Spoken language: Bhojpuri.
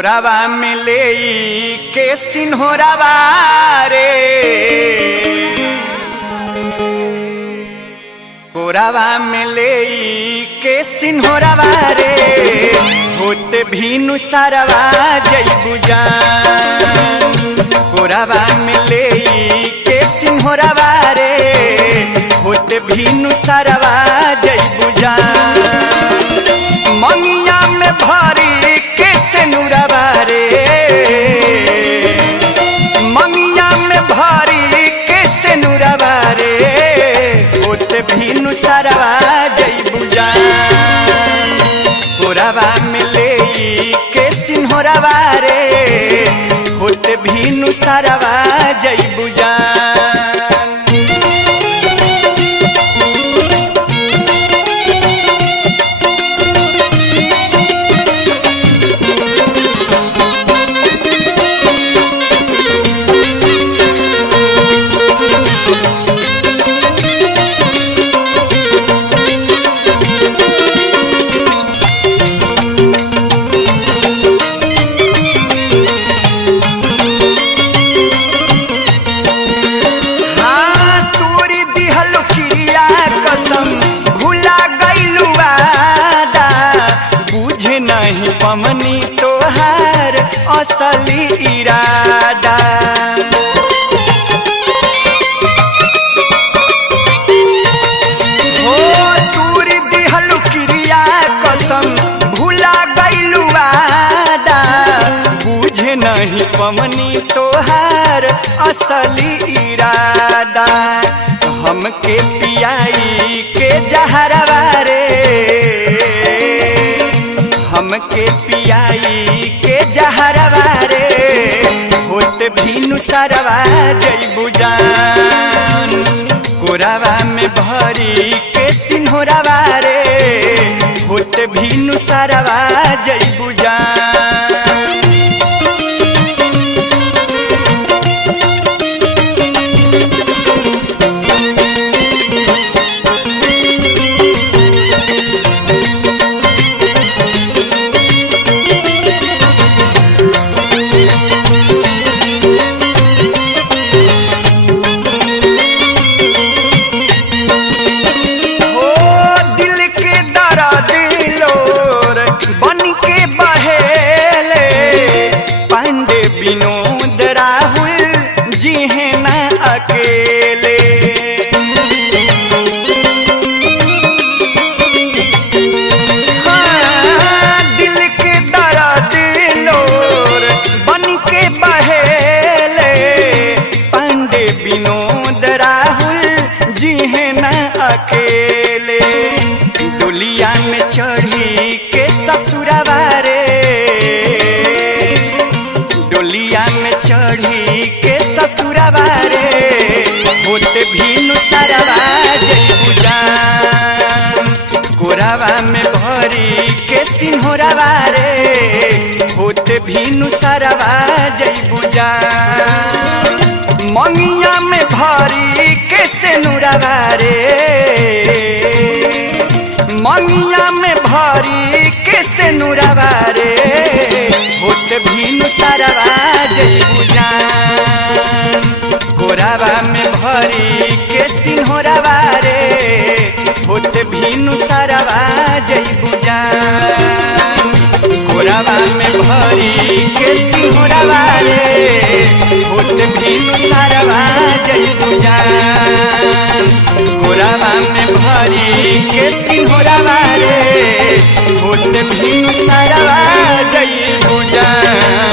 कोरावा में ले के सिन्होरावा रे, कोरावा में ले के सिन्होरावा रे, होते भीनु सारवा जइबू जान। कोरावा में ले के सिन्होरावा रे, होते भीनु सारवा जइबू जान। मंगिया में भरी के सिनुरवा रे, मंगिया में भरी के सिनुरवा रे, होते भीनु सारवा जइबू जान। कोरावा में ले के सिन्होरावा रे, होते भीनु सारवा जइबू जान। भूला गइलू वादा, बुझे नहीं पमनी तोहार असली इरादा। हो तूरी दिहलु क्रिया कसम, भूला गइलू वादा, बुझे नहीं पमनी तोहार असली इरादा। हमके पियाई के जहरवा रे, हमके पियाई के जहरवा रे, होते भीनु सारवा जइबू जान। कोरावा में भरी के सिन्होरावा रे, होते भीनु सारवा जइबू जान। विनोद राहुल जी हैं न अकेले, हाँ दिल के दर्द लोर बन के बहेले। पांडे विनोद राहुल जी हैं न अकेले, डोलिया में चढ़ी के ससुरवा रे, डोलिया में चढ़ी के ससुरवा रे, होते भीनु सारवा जइबू जान। कोरावा में भरी के सिन्होरावा रे, होते भीनु सारवा जइबू जान। मंगिया में भरी के सिनुरवा रे, मंगिया में भरी के सिनुरवा रे, होते भीनु सारवा जइबू जान। कोरावा में भरी के सिन्होरावा रे, होते भीनु सारवा जइबू जान। कोरावा में भरी के सिन्होरावा रे, होते भीनु सारवा जइबू जान। कोरावा में भरी के सिन्होरावा रे, होते भीनु सारवा जइबू जान।